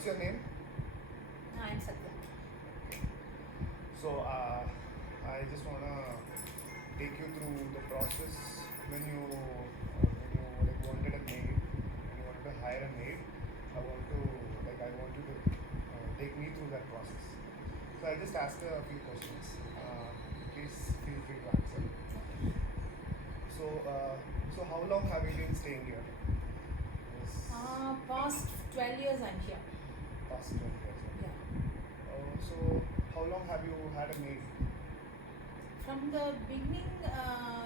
What's your name? I'm Satya. So I just wanna take you through the process when you like wanted a maid, when you wanted to hire a maid. I want you to take me through that process. So I'll just ask a few questions. Please feel free to answer. So how long have you been staying here? Yes. Past 12 years I'm here. Past 12 years. Yeah. So how long have you had a maid? From the beginning,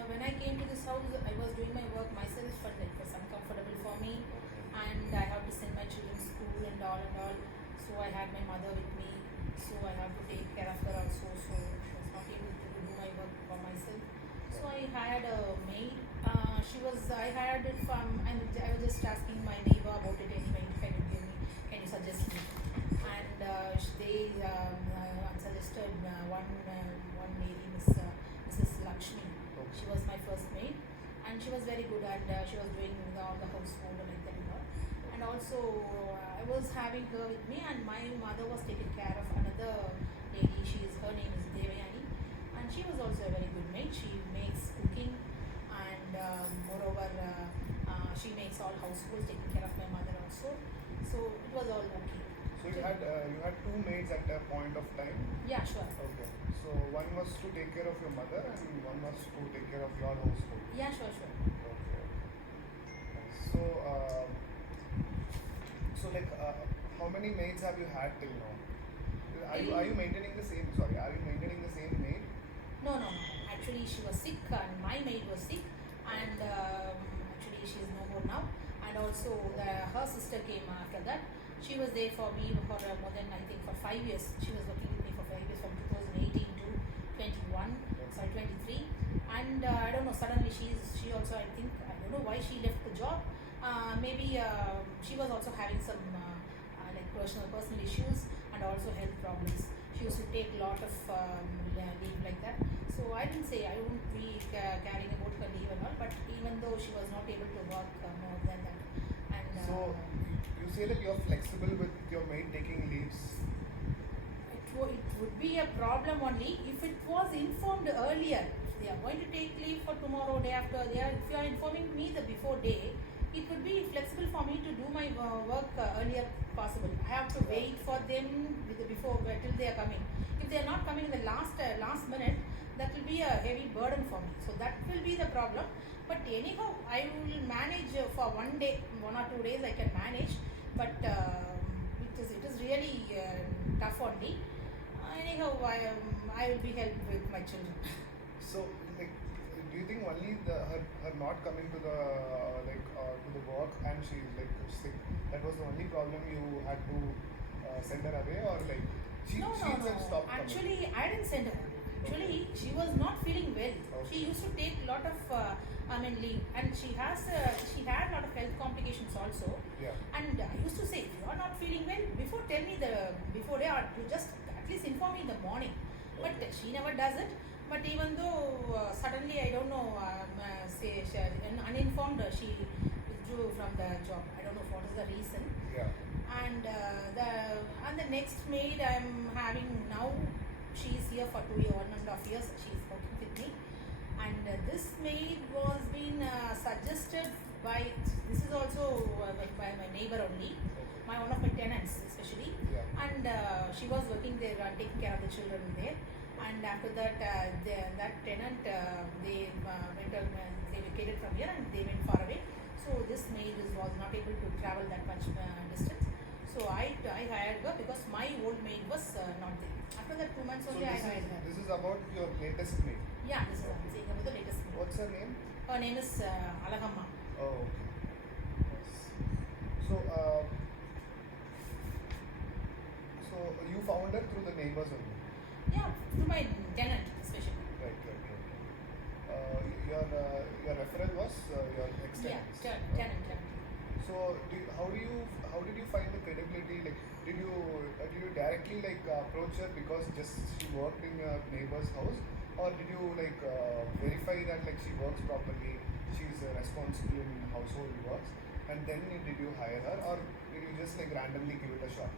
when I came to this house, I was doing my work myself and it was uncomfortable for me. And I have to send my children to school and all. So I had my mother with me. So I have to take care of her also. So I was not able to do my work for myself. So I hired a maid. I hired it from, and I was just asking my neighbor about it anyway. Can you suggest me? And they suggested one lady, Mrs. Lakshmi. Okay. She was my first maid, and she was very good, and she was doing all the household and like that and all. And also, I was having her with me, and my mother was taking care of another lady. Her name is Devayani, and she was also a very good maid. She makes cooking, and moreover, she makes all household, taking care of my mother also. So it was all okay. So you had two maids at a point of time? Yeah, sure. Okay. So one was to take care of your mother and one was to take care of your household. Yeah, sure. Okay. So how many maids have you had till now? Are you maintaining the same? Sorry, are you maintaining the same maid? No. Actually, she was sick, and my maid was sick, and actually she is no more now. And also, her sister came after that. She was there for me for more than, I think, for 5 years. She was working with me for 5 years, from 2018 to 23. And I don't know, suddenly she also, I think, I don't know why she left the job. Maybe she was also having some like personal issues and also health problems. She used to take a lot of leave like that. So I didn't say, I wouldn't be caring about her leave and all, but even though she was not able to work more than that. And so you say that you're flexible with your maid taking leaves? It would be a problem only if it was informed earlier. If they are going to take leave for tomorrow, day after, if you are informing me the before day, it would be flexible for me to do my work earlier possible. I have to wait for them till they are coming. If they are not coming in the last minute, that will be a heavy burden for me. So that will be the problem. But anyhow, I will manage for 1 day, 1 or 2 days I can manage. But it is really tough on me. Anyhow, I will be helped with my children. So, do you think only her not coming to the to the work and she's sick, that was the only problem you had to send her away, or she No. stopped Actually, I didn't send her. Actually, she was not feeling well. Okay. She used to take a lot of leave, and she had a lot of health complications also. Yeah. And I used to say, if you are not feeling well, tell me before day, or you just at least inform me in the morning. But she never does it. But even though suddenly, I don't know, uninformed, she withdrew from the job. I don't know what is the reason. Yeah. And the next maid I'm having now, she is here for 1.5 years. She is working with me. And this maid was being suggested by. This is also by my neighbor only. One of my tenants especially. Yeah. And she was working there, taking care of the children there. And after that, that tenant, they vacated from here and they went far away. So this maid was not able to travel that much distance. So I hired her because my old maid was not there. After that 2 months only, I hired her. This is about your latest maid? Yeah, this is I'm saying about the latest maid. What's her name? Her name is Alagamma. Oh, okay. Yes. So you found her through the neighbors only? Yeah, through my tenant especially. Right. Your referral was your ex-tenant? Yeah, tenant. So how did you find the credibility? Did you directly approach her because just she worked in your neighbor's house, or did you verify that she works properly, she's responsible in household works, and then did you hire her, or did you just like randomly give it a shot?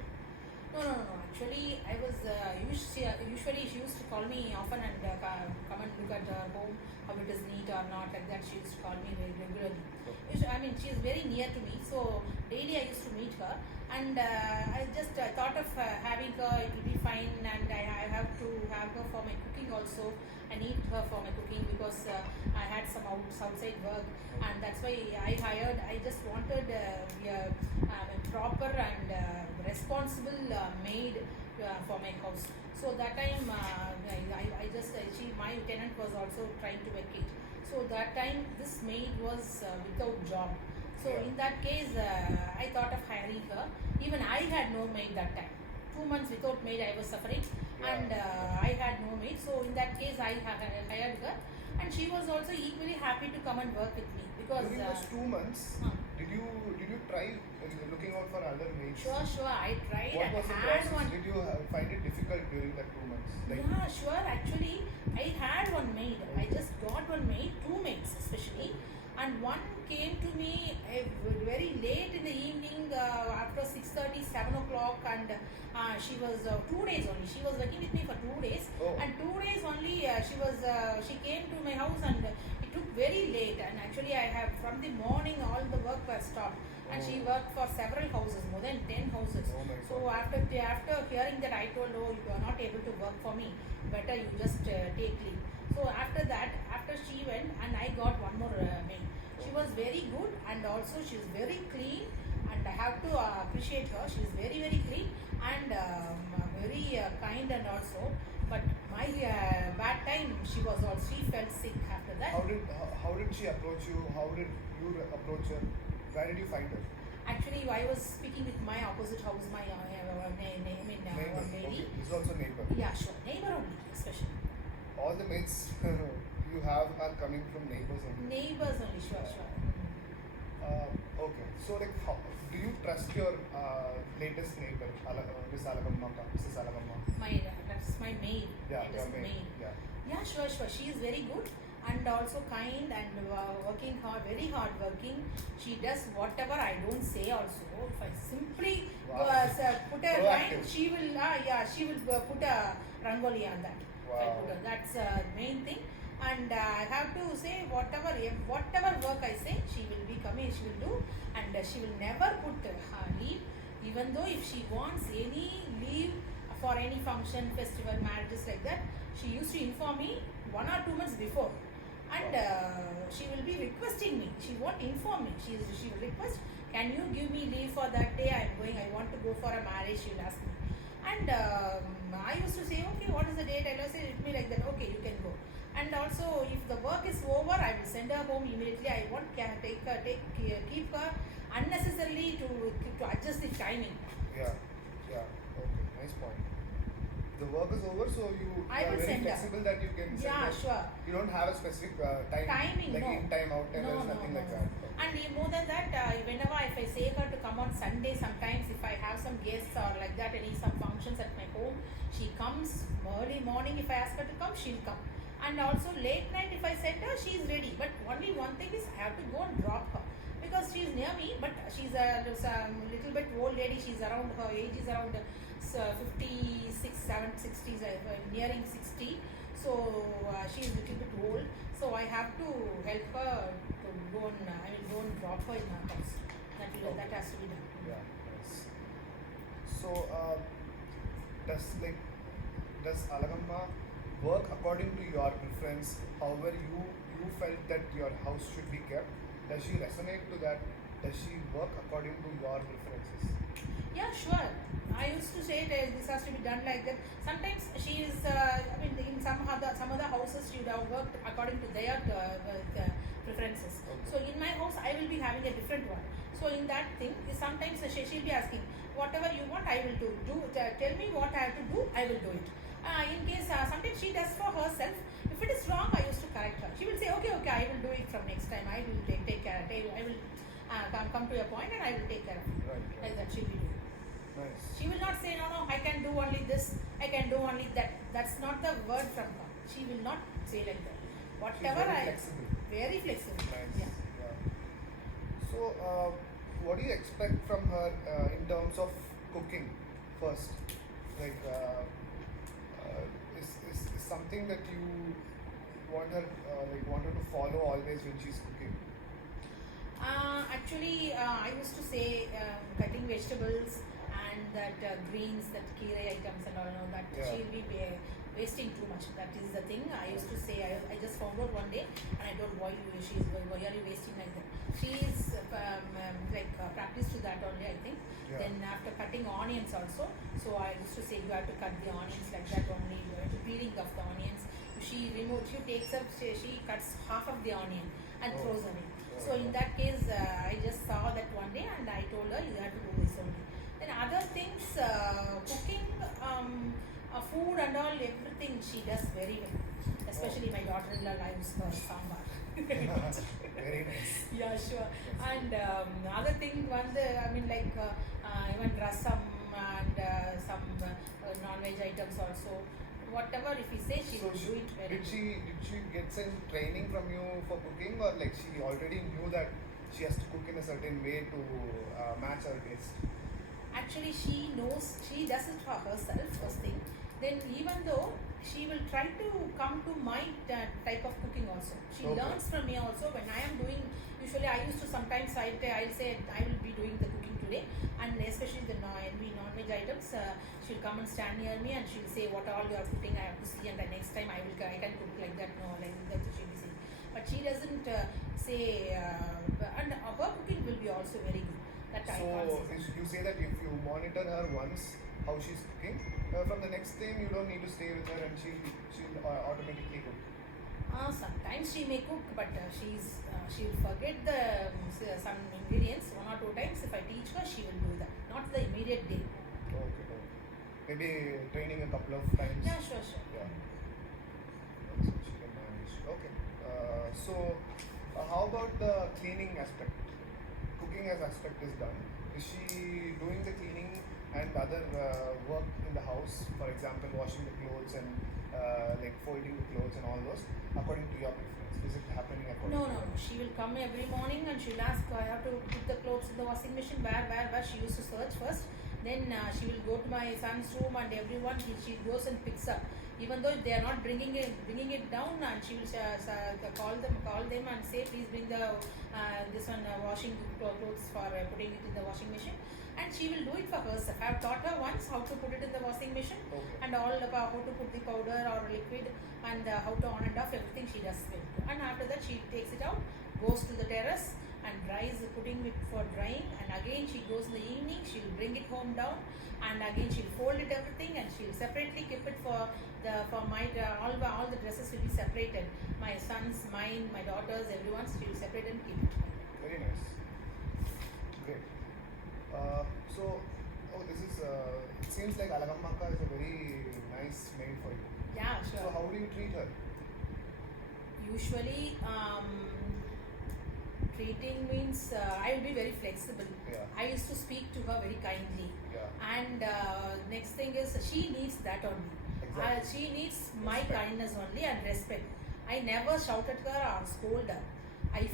No. Actually, I was usually she used to call me often and come and look at her home, how it is neat or not, like that. She used to call me very regularly. I mean, she is very near to me, so daily I used to meet her, and I just thought of having her. It will be fine, and I have to have her for my cooking also. I need her for my cooking because I had some outside work, and that's why I hired. I just wanted a proper and responsible maid for my house. So that time I just my tenant was also trying to vacate. So that time this maid was without job. So Yeah. in that case, I thought of hiring her. Even I had no maid that time. 2 months without maid, I was suffering, Yeah. and I had no maid. So in that case, I hired her, and she was also equally happy to come and work with me because. During those 2 months, Huh. did you try looking out for other maids? Sure. I tried. What I was the had process? one. Did you find it difficult during that 2 months? Like, Yeah, sure. Actually, I had one maid. I just got one maid, two maids especially, and one came to me very late in the evening after 6:30, 7 o'clock, and she was 2 days only. She was working with me for 2 days, Oh. and 2 days only she came to my house, and it took very late. And actually, I have from the morning all the work was stopped, and she Oh. worked for several houses, more than 10 houses. Oh my So God. after hearing that, I told, oh, you are not able to work for me. Better you just take leave. So after that, after she went, and I got one more maid. She was very good, and also she is very clean, and I have to appreciate her. She is very clean and very kind, and also. But my bad time, she felt sick after that. how did she approach you? How did you approach her? Where did you find her? Actually, I was speaking with my opposite house, my Neighbor. lady. Okay. This is also neighbor. Yeah, sure. Neighbor only, especially. All the maids you have are coming from neighbors only. Neighbors only, sure. Okay. So like, how, do you trust your latest neighbor, Miss Alagamma, Mrs. Alagamma? That's my maid. Yeah, That your is maid. maid. Yeah. Yeah, sure. She is very good and also kind and working hard, very hard working. She does whatever I don't say also. If I simply Wow. put a line, Proactive. she will put a rangoli on that. If I Wow. put her, that's main thing. And I have to say whatever work I say, she will be coming, she will do, and she will never put her leave. Even though if she wants any leave for any function, festival, marriages like that, she used to inform me 1 or 2 months before, and she will be requesting me. She won't inform me. She will request, can you give me leave for that day? I want to go for a marriage. She will ask me, and I used to say, okay, what is the date? I will say it me like that. Okay, you can go. And also, if the work is over, I will send her home immediately. I won't keep her unnecessarily to adjust the timing. Yeah. Okay. Nice point. The work is over, so you I are will very send her. flexible that you can send Yeah, her. sure. You don't have a specific Timing, like no. in time, out time. There's nothing like that. And more than that, whenever if I say her to come on Sunday, sometimes if I have some guests or like that, some functions at my home, she comes early morning. If I ask her to come, she'll come. And also late night, if I send her, she's ready. But only one thing is I have to go and drop her because she's near me. But she's a little bit old lady. She's around, her age is around 56, 60s, nearing 60. So she's a little bit old. So I have to help her to go and I will go and drop her in her house. That has to be done. Yeah. Nice. So does Alagamma work according to your preference? However, you felt that your house should be kept. Does she resonate to that? Does she work according to your preferences? Yeah, sure. I used to say that this has to be done like that. Sometimes she is, in some other houses she would have worked according to their preferences. Okay. So in my house, I will be having a different one. So in that thing, sometimes she'll be asking, whatever you want, I will do. Tell me what I have to do, I will do it. In case sometimes she does for herself. If it is wrong, I used to correct her. She will say, okay, I will do it from next time. I will take care. I will come to a point and I will take care of it. Right. Like that she'll be doing. Nice. She will not say, no, I can do only this, I can do only that. That's not the word from her. She will not say like that. Whatever She's very flexible. Very flexible. Nice. Yeah. So, what do you expect from her in terms of cooking first? Like, is something that you want her to follow always when she's cooking? Actually, I used to say cutting vegetables and that greens, that kale items and all, that Yeah. she'll be wasting too much. That is the thing I used to say. I just found out one day and I told why are you wasting like that? She's practiced to that only, I think. Yeah. Then after cutting onions also, so I used to say you have to cut the onions like that only. You have to peeling of the onions. She takes up, she cuts half of the onion and Oh. throws on it. So in that case, I just saw that one day and I told her you have to do this only. Then other things, cooking, food and all, everything she does very well. Especially my daughter-in-law likes her sambar. Very nice. Yeah, sure. And other thing, even rasam and some non-veg items also. Whatever if you say, she So will do it very did she get some training from you for cooking, or like she already knew that she has to cook in a certain way to match her taste? Actually, she knows, she does it for herself first thing. Then even though she will try to come to my type of cooking also. She Okay. learns from me also. When I am doing, usually I used to sometimes I'll say I will be doing the cooking today, and especially the non-veg items, she'll come and stand near me and she'll say what all you are putting I have to see, and the next time I can cook like that. No, like that she'll be saying. But she doesn't say, and her cooking will be also very good. That I can't So say. you say that if you monitor her once how she's cooking, from the next time you don't need to stay with her and she'll automatically cook. Sometimes she may cook, but she'll forget the some ingredients one or two times. If I teach her, she will do that. Not the immediate day. Okay. Maybe training a couple of times. Yeah, sure. Yeah. So she can manage. Okay. How about the cleaning aspect? Cooking as aspect is done. Is she doing the cleaning and other work in the house? For example, washing the clothes and like folding the clothes and all those, according to your preference? Is it happening according No. to your She will come every morning and she'll ask, I have to put the clothes in the washing machine. Where? She used to search first. Then she will go to my son's room and everyone she goes and picks up. Even though they are not bringing it down, and she will call them and say, please bring the this one washing clothes for putting it in the washing machine. And she will do it for herself. I have taught her once how to put it in the washing machine. Okay. And all about how to put the powder or liquid and how to on and off, everything she does well. And after that she takes it out, goes to the terrace and dries, putting it for drying, and again she goes in the evening, she'll bring it home down and again she'll fold it everything and she'll separately keep it for my all the dresses will be separated. My son's, mine, my daughter's, everyone's, she'll separate and keep it. Very nice. Great. This is. It seems like Alagammakka is a very nice maid for you. Yeah, So sure. how do you treat her? Usually, treating means I will be very flexible. Yeah. I used to speak to her very kindly. Yeah. And next thing is she needs that only. Exactly. She needs my Respect. kindness only and respect. I never shout at her or scold her.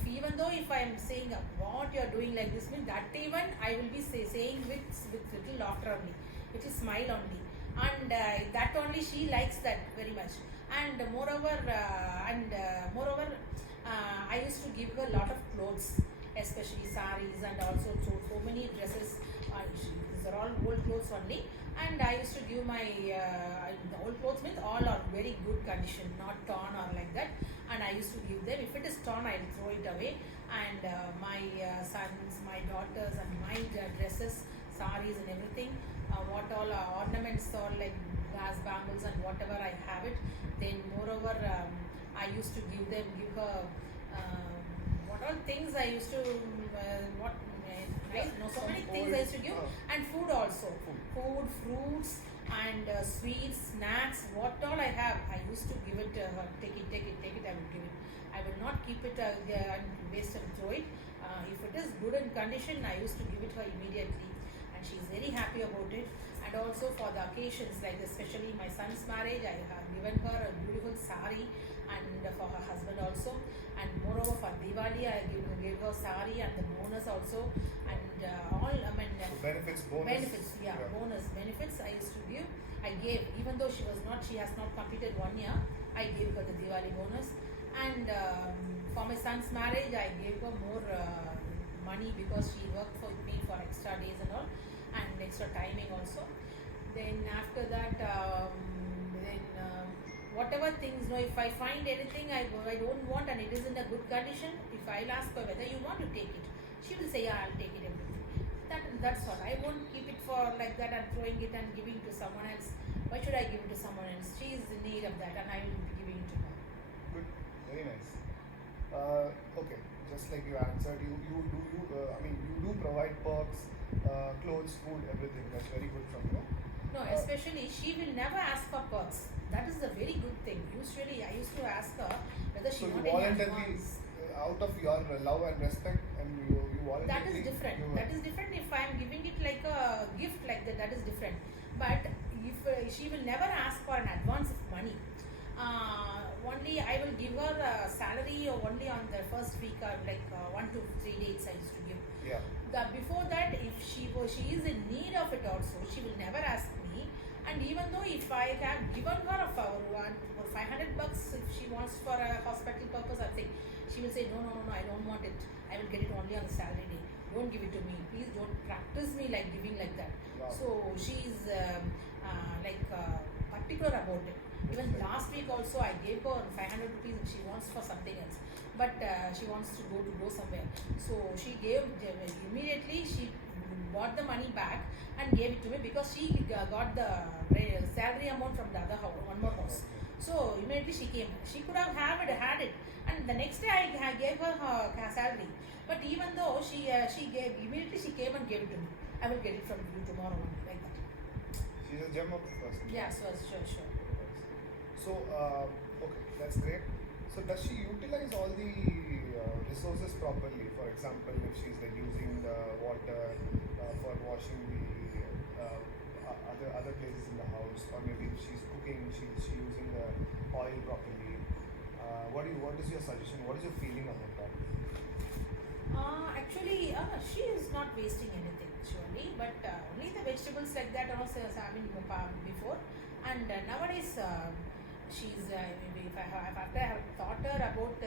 Even though if I am saying what you are doing like this, means that even I will be saying with little laughter only, which is smile only, and that only she likes that very much. And moreover, I used to give her a lot of clothes, especially saris and also so many dresses. These are all old clothes only, and I used to give my the old clothes means all are very good condition, not torn or like that. And I used to give them. If it is torn, I'll throw it away. And my sons, my daughters, and my dresses, saris, and everything. What all ornaments or like glass bangles and whatever I have it. Then moreover, I used to give her what all things I used to right? No, so Some many things old- I used to give, and food also. Food, fruits, and sweets, snacks. What all I have, I used to give it. Take it. I will give it. I will not keep it and waste and throw it. If it is good in condition, I used to give it her immediately, and she is very happy about it. And also for the occasions, like especially my son's marriage, I have given her a beautiful sari, and for her husband also. And moreover for Diwali, I gave her sari and the bonus also. And all, I mean, So benefits, bonus. benefits, bonus benefits I used to give. I gave, even though she has not completed 1 year, I gave her the Diwali bonus. And for my son's marriage, I gave her more money because she worked for me for extra days and all, and extra timing also. Then after that, whatever things, if I find anything I don't want and it is in a good condition, if I'll ask her whether you want to take it, she will say, yeah, I'll take it, everything. That's all. I won't keep it for like that and throwing it and giving to someone else. Why should I give it to someone else? She is in need of that and I will be giving it to her. Good, very nice. Okay, just like you answered, you do provide perks, clothes, food, everything. That's very good from you. No, especially she will never ask for perks. That is a very good thing. Usually, I used to ask her whether she So you wanted voluntarily, out of your love and respect, and you voluntarily. That is different. That is different. If I am giving it like a gift like that, that is different. But if she will never ask for an advance of money. Only I will give her a salary only on the first week, or like 1 to 3 days I used to give. Yeah. Before that, if she is in need of it also, she will never ask me. And even though if I have given her a $500 if she wants for a hospital purpose or thing, she will say, no, I don't want it. I will get it only on the salary day. Don't give it to me. Please don't practice me like giving like that. Wow. So she is particular about it. Even last week also I gave her 500 rupees and she wants for something else. But she wants to go somewhere. So she gave immediately. She bought the money back and gave it to me because she got the salary amount from the other house, one more house. So immediately she came. She could have had it, and the next day I gave her her salary. But even though she gave immediately, she came and gave it to me. I will get it from you tomorrow, like that. She's a gem of a person. Yeah, sure. So okay, that's great. So does she utilize all the resources properly? For example, if she's like using water for washing the other places in the house, or maybe if she's cooking, she's using the oil properly. What is your suggestion? What is your feeling about that? Actually, she is not wasting anything surely, but only the vegetables like that also before, and nowadays she's maybe if after I have taught her about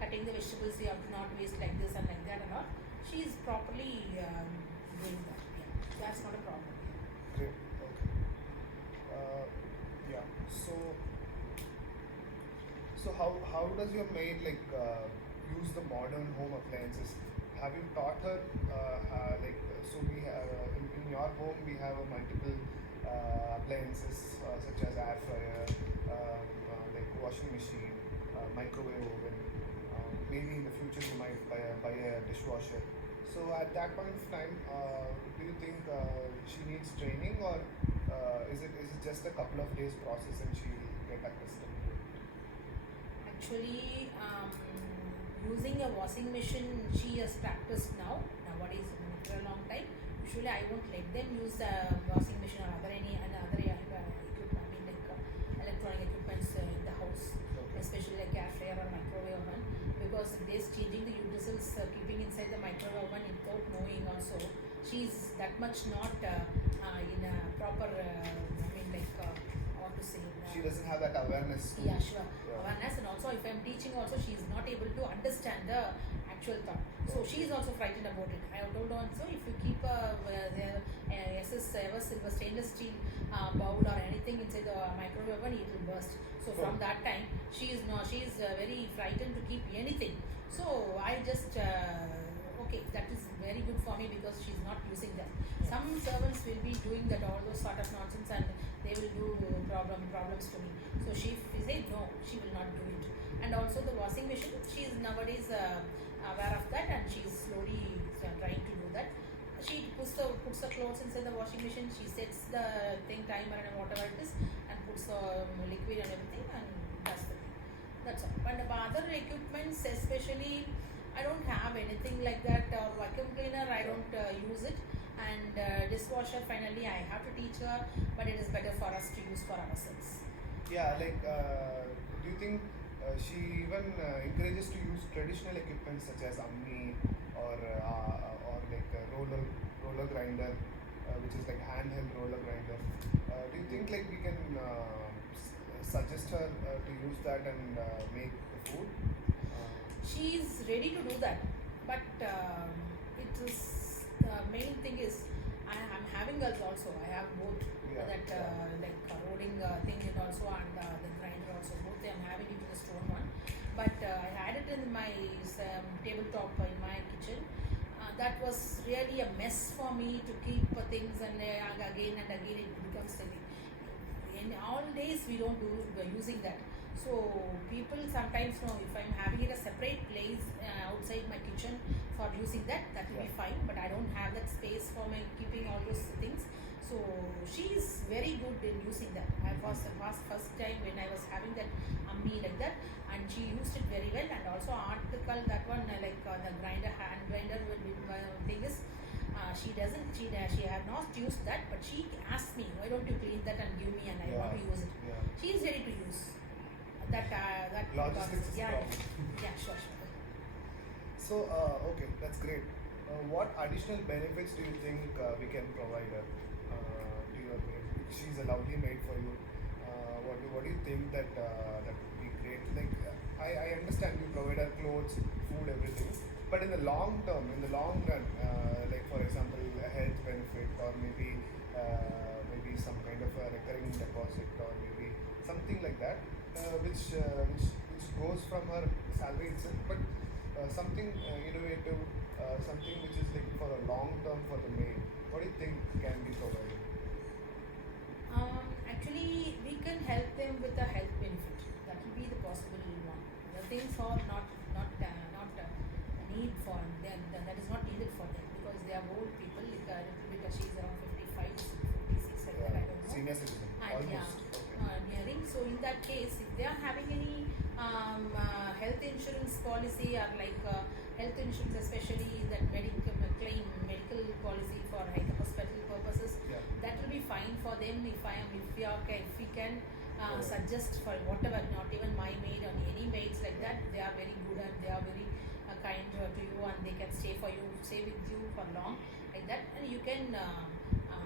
cutting the vegetables, you have to not waste like this and like that and all. She is properly doing that. Yeah, that's not a problem. Great. Okay. Yeah. So how does your maid use the modern home appliances? Have you taught her so we have in your home we have multiple appliances such as air fryer, like washing machine, microwave oven. Maybe in the future you might buy a dishwasher. So at that point of time, do you think she needs training, or is it just a couple of days process and she will get accustomed to it? Actually, using a washing machine, she has practiced nowadays for a long time. Usually, I won't let them use the washing machine or other equipment, electronic equipments in the house, especially like air fryer or microwave oven, because they're changing the utensils, keeping inside the microwave oven without knowing. Also, she's that much not in a proper. What to say? She doesn't have that awareness. Yeah, sure. Awareness, and also if I'm teaching, also she is not able to understand the actual thought. So she is also frightened about it. I have told her also, if you keep ever silver stainless steel bowl or anything inside the microwave oven, it will burst. So from that time, she is very frightened to keep anything. So I just okay, that is very good for me because she's not using that. Some servants will be doing that, all those sort of nonsense, and they will do problems to me. So she said no, she will not do it. And also the washing machine, she is nowadays aware of that, and she is slowly trying to do that. She puts the clothes inside the washing machine. She sets the timer and whatever it is, and puts the liquid and everything, and does the thing. That's all. But the other equipments, especially, I don't have anything like that. Vacuum cleaner, I don't use it. And dishwasher, finally, I have to teach her, but it is better for us to use for ourselves. Yeah, do you think she even encourages to use traditional equipment such as amni or like a roller grinder, which is like handheld roller grinder. Do you think like we can suggest her to use that and make the food? She's ready to do that, but it is the main thing is I'm having girls also. I have both Yeah, that yeah. like rolling thing and also and the grinder also. Both I'm having it in the stone one, but I had it in my tabletop in my kitchen. That was really a mess for me to keep things and again and again it becomes silly. In all days we don't do using that, so people sometimes know if I'm having it a separate place outside my kitchen for using that, that will be Yeah. fine, but I don't have that space for my keeping all those things. So she is very good in using that. I was the first time when I was having that ammi like that, and she used it very well. And also article that one like the grinder, hand grinder will be thing is she doesn't she had not used that, but she asked me, why don't you clean that and give me, and I want to use it. Yeah. She is ready to use that Logistics is a yeah, problem. yeah, sure. So, okay, that's great. What additional benefits do you think we can provide her to your maid? She's a lovely maid for you. What do you think that would be great? Like, I understand you provide her clothes, food, everything, but in the long term, in the long run, like for example, a health benefit, or maybe some kind of a recurring deposit, or maybe something like that, which goes from her salary itself, but something innovative, something which is like for a long term for the maid. What do you think can be provided? Actually, we can help them with the health benefit. That will be the possible one. The things are not a need for them. That is not needed for them because they are old people. Like a little bit, she's around 55, 56, like that. I don't know. Senior citizen, And yeah, almost. Okay. nearing. So in that case, if they are having any health insurance policy or like health insurance, especially that medical policy for like hospital purposes, Yeah. that will be fine for them. If we can Yeah. suggest for whatever, not even my maid or any maids like that, they are very good and they are very kind to you, and they can stay with you for long like that, and you can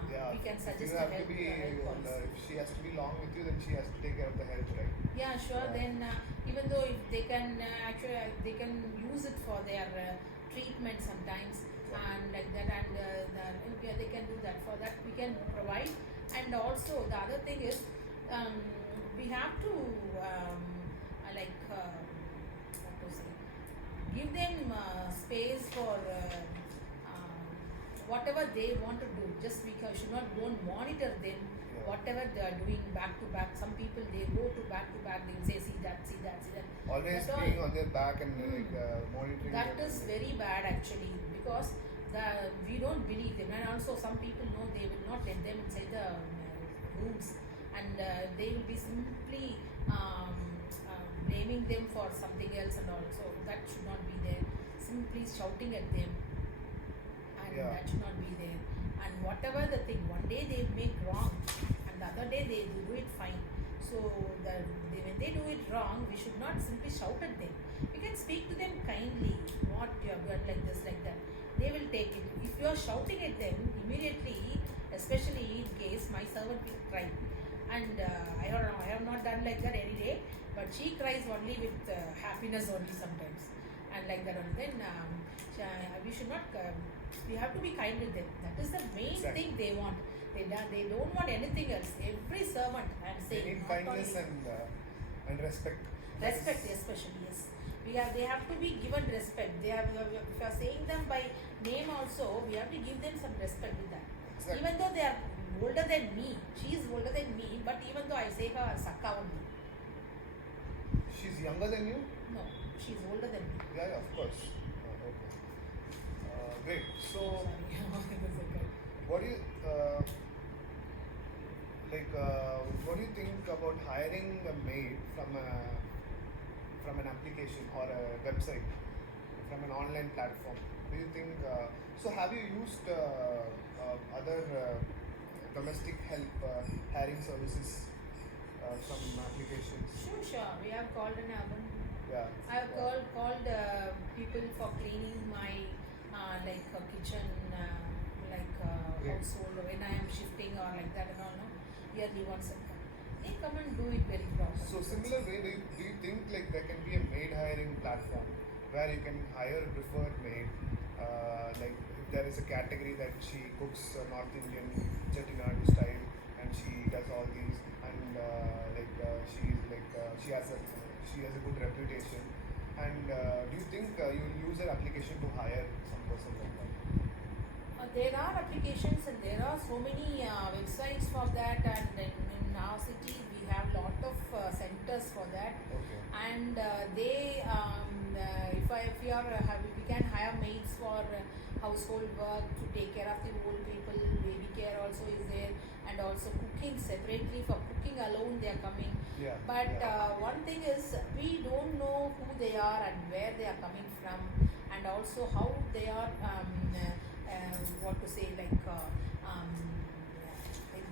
Yeah. we can If suggest you a have to health, be, health policy. if she has to be long with you, then she has to take care of the health, right? Yeah, sure. Yeah. Then even though if they can actually they can use it for their treatment sometimes, Yeah. and like that, and yeah, they can do that. For that we can provide, and also the other thing is we have to what to say, give them space for whatever they want to do. Just because should not go and monitor them. Yeah. Whatever they are doing back to back. Some people they go to back, they'll say, see that, see that, see that. Always That's all. being on their back and like Mm. monitoring. That them is and, very bad actually, because we don't believe them, and also some people know they will not let them inside the rooms, and they will be simply blaming them for something else, and also that should not be there. Simply shouting at them, and Yeah. that should not be there. And whatever the thing, one day they make wrong, and the other day they do it fine. So when they do it wrong, we should not simply shout at them. We can speak to them kindly. What you have done like this, like that. They will take it. If you are shouting at them immediately, especially in case my servant will cry, and I have not done like that any day, but she cries only with happiness only sometimes, and like that only. Then we should not. We have to be kind with them. That is the main Exactly. thing they want. They don't want anything else. Every servant, I am They saying, need not kindness only and respect. That is- respect, especially, yes. They have to be given respect. If you are saying them by name also, we have to give them some respect with that. Exactly. Even though they are older than me, she is older than me, but even though I say her Sakka only. She's younger than you? No, she is older than me. Yeah, of course. Okay. Great. So, Sorry. what do you what do you think about hiring a maid from an application or a website, from an online platform? Do you think so? Have you used other domestic help hiring services, some applications? Sure. We have called an album. Yeah. I have called people for cleaning my like kitchen, Great. household, when I am shifting or like that and all, no, yearly once and come. They come and do it very properly. So similar way, do you think like there can be a maid hiring platform where you can hire a preferred maid? Like if there is a category that she cooks North Indian Chettinad style and she does all these and she has a good reputation. And do you think you'll use her application to hire some person like that? There are applications and there are so many websites for that, and in our city we have lot of centers for that. Okay. And if we are we can hire maids for household work to take care of the old people. Baby care also is there, and also cooking separately. For cooking alone they are coming. Yeah. But yeah. one thing is, we don't know who they are and where they are coming from, and also how they are what to say,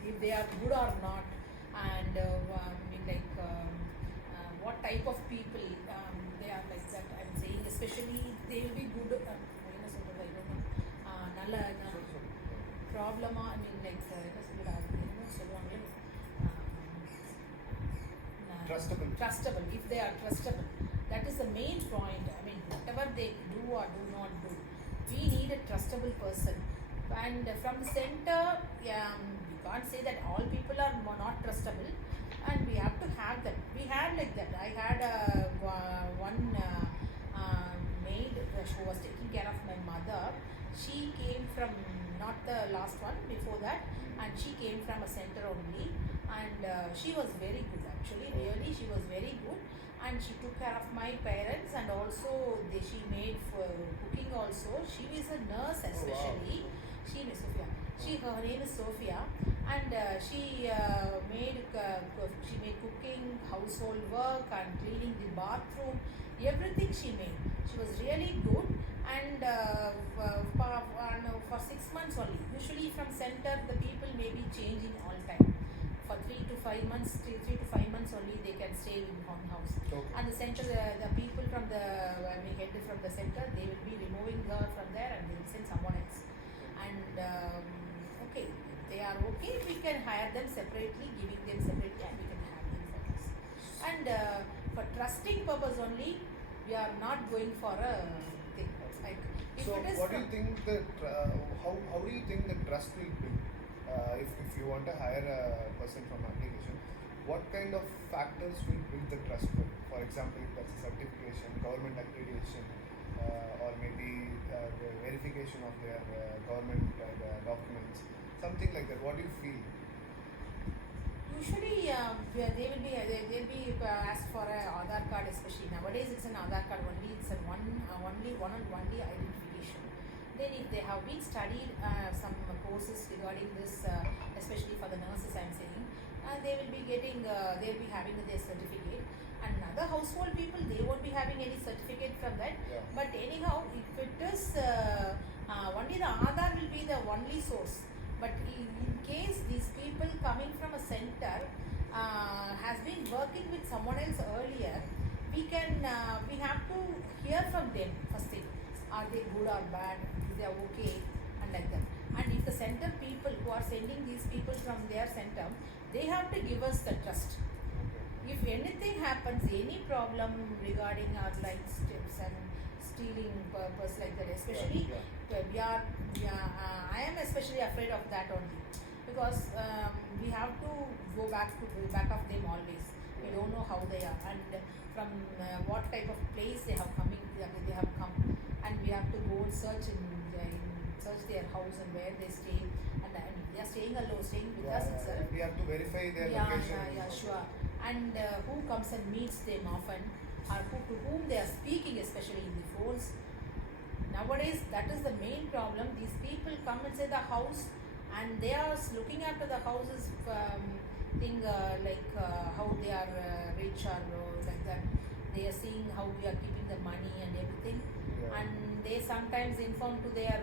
if they are good or not, and what type of people they are, like that I'm saying. Especially they will be good என்ன சொல்றது, I don't know, நல்ல ப்ராப்ளமா, I mean like என்ன சொல்றது, என்ன சொல்லுவாங்க, trustable. If they are trustable, that is the main point. I mean, whatever they do or do not do, we need a trustable person. And from the center, we can't say that all people are not trustable, and we have to have that. We had like that. I had one maid who was taking care of my mother. She came from, not the last one, before that, and she came from a center only, and she was very good actually, really she was very good, and she took care of my parents, and also she made for cooking also. She is a nurse especially. Oh, wow. Her name is Sophia, and she made cooking, household work, and cleaning the bathroom, everything she made. She was really good, and for 6 months only. Usually from center the people may be changing all time. For 3 to 5 months, 3 to 5 months only they can stay in one house. Okay. And the center, the people from the head from the center, they will be removing her from there and they will send someone else. And okay, if they are okay, we can hire them separately, giving them separately, and we can have them for us. And for trusting purpose only, we are not going for a thing like. So what do you think how do you think the trust will build? If you want to hire a person from application, what kind of factors will build the trust? For example, if that's a certification, government accreditation, or maybe the verification of their government documents, something like that. What do you feel? Usually, they'll be asked for a Aadhaar card, especially nowadays. It's an Aadhaar card only. It's a only identification. Then, if they have been studied some courses regarding this, especially for the nurses, I'm saying, they will be getting, they'll be having their certificate. And other household people, they won't be having any certificate from that. Yeah. But anyhow, if it is only the Aadhaar will be the only source. But in case these people coming from a center has been working with someone else earlier, we have to hear from them first thing. Are they good or bad? Is they okay? And like that. And if the center people who are sending these people from their center, they have to give us the trust. If anything happens, any problem regarding our like steps and stealing purpose like that, especially I am especially afraid of that only, because we have to go back of them always. We don't know how they are, and from what type of place they have come, and we have to go and search their house and where they stay, and they are staying alone, staying with us itself. We have to verify their location. Yeah, sure. And who comes and meets them often, or to whom they are speaking, especially in the phones. Nowadays, that is the main problem. These people come inside the house, and they are looking after the houses how they are rich or like that. They are seeing how we are keeping the money and everything. Yeah. And they sometimes inform to their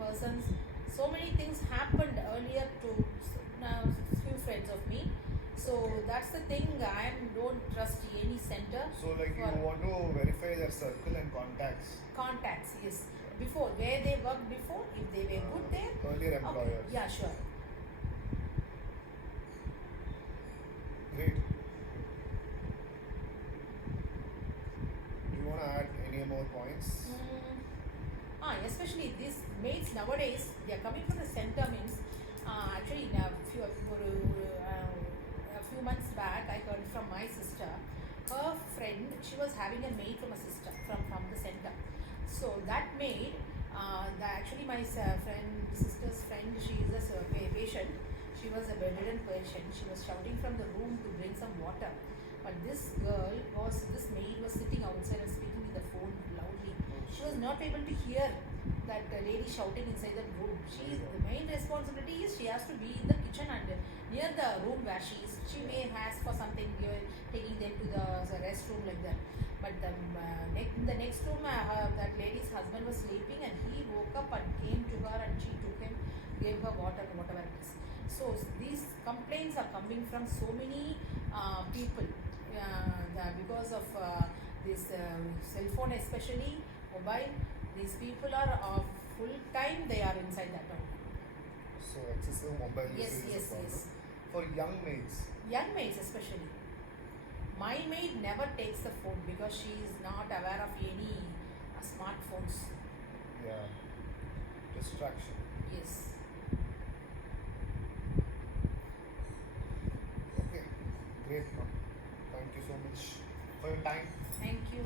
persons. So many things happened earlier to few friends of me. So that's the thing. I don't trust any center So like for you want to verify their circle and contacts. contacts. Yes, before where they worked before, if they were good there. Earlier Okay. employers. Yeah, sure. Great. Do you want to add any more points? Especially these maids nowadays, they are coming from the center means. Actually, in a few months back, I heard from my sister. Her friend, she was having a maid from a sister from the center. So that maid, actually my sister's friend, she is a patient. She was a bedridden patient. She was shouting from the room to bring some water. But this maid was sitting outside and speaking with the phone loudly. She was not able to hear that lady shouting inside the room. The main responsibility is she has to be in the kitchen and near the room where she is. She may ask for something, taking them to the restroom like that. But in the next room, that lady's husband was sleeping and he woke up and came to her and she took him, gave her water, whatever it is. So these complaints are coming from so many people because of this cell phone, especially mobile. These people are full time, they are inside that home. So excessive mobile Yes, usage yes, is a problem. yes. For young maids. Young maids especially. My maid never takes the phone because she is not aware of any smartphones. Yeah. Distraction. Yes. Okay. Great, ma'am. Thank you so much for your time. Thank you.